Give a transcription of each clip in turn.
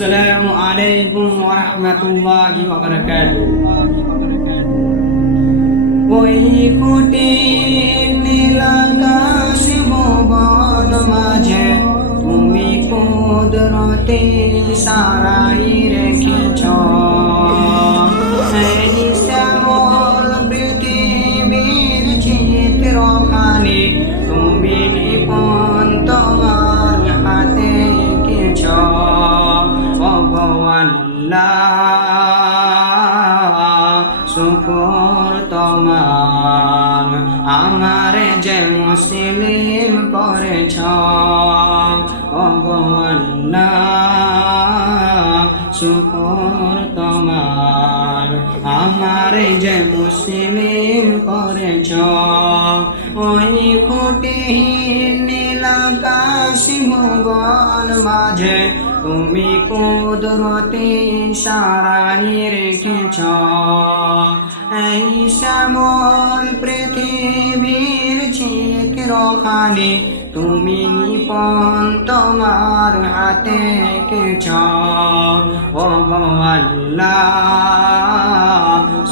আসসালামু আলাইকুম ওয়া রাহমাতুল্লাহি ওয়া বারাকাতুহু। ওই কুটির নীলাকাশ ভুবন মাঝে তুমি কুদরতে সারাই রেখেছ। এই শ্যামল পৃথিবীর চিত্রখানি তুমি নিপুণ তোমার হাতে এঁকেছ। শুকর তোমার আমার যে মুসলিম করেছ। শুকর তোমার আমার যে মুসলিম করেছ। ওই খুঁটিহীন নীলাকাশ ভুবন মাঝে তুমি কুদরতে সারাই রেখেছ। এই শ্যামল পৃথিবীর চিত্রখানি তুমি নিপুণ তোমার হাতে এঁকেছ।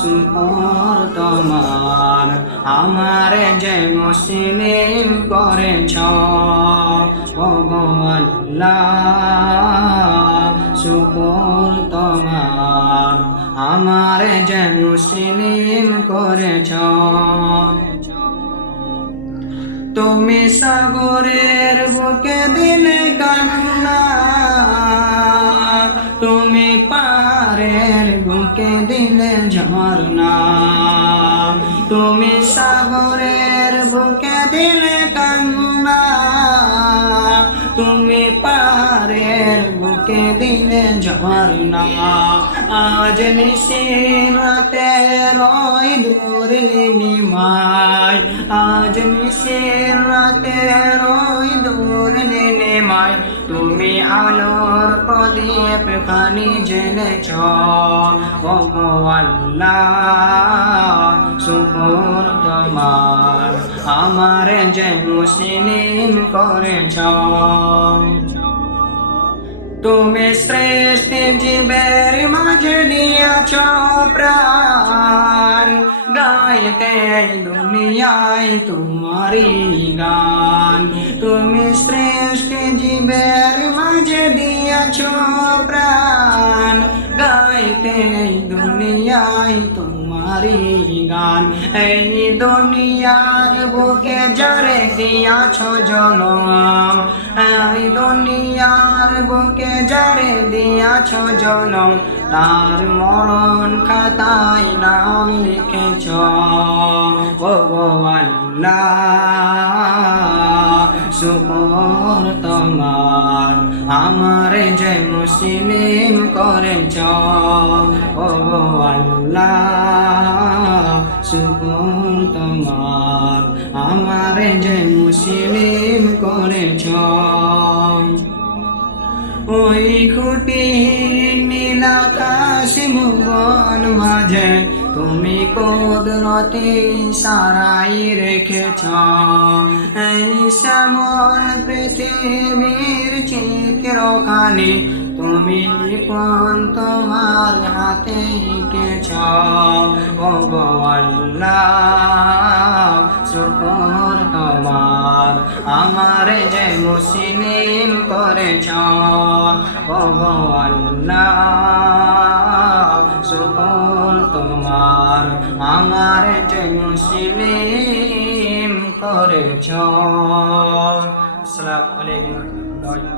শুকর তোমার আমার যে মুসলিম করেছ। শুকর তোমার আমার যে মুসলিম করেছ। তুমি সাগরের বুকে দিলে কান্না, তুমি পাহাড়ের বুকে দিলে ঝর্ণা। তুমি সাগরের বুকে দিলে কান্না, তুমি পাহাড়ের বুকে দিলে ঝর্ণা। আজ নিশির রাতে রয় ধরলে নিমাই, আজ নিশির রাতে রয় ধরলে নিমাই। তুমি আলোর প্রদীপ খানি জ্বেলেছ। শুকর তোমার আমার যে মুসলিম করেছ। তুমি শ্রেষ্ঠ জীবের মাঝে দিয়াছ প্রাণ, গাইতে দুনিয়ায় তোমারি গান। তুমি শ্রেষ্ঠ জীবের মাঝে দিয়াছ প্রাণ, গাইতে দুনিয়ায় তোমারি গান। এই দুনিয়ার বুকে যারে দিয়াছ জনম, এই দুনিয়ার বুকে যারে দিয়াছ জনম, তার মরণ খাতায় নাম লিখেছ। শুকর তোমার আমার যে মুসলিম করেছ। শুকর তোমার আমার যে মুসলিম করেছ। ওই খুঁটিহীন নীলাকাশ ভুবন মাঝে তুমি কুদরতে সারাই রেখেছ। এই শ্যামল পৃথিবীর চিত্রখানি তুমি নিপুণ তোমার হাতে এঁকেছ। শুকর তোমার আমার যে মুসলিম করেছ। শুকর তোমার আমার যে মুসলিম করেছ। আসসালামু আলাইকুম।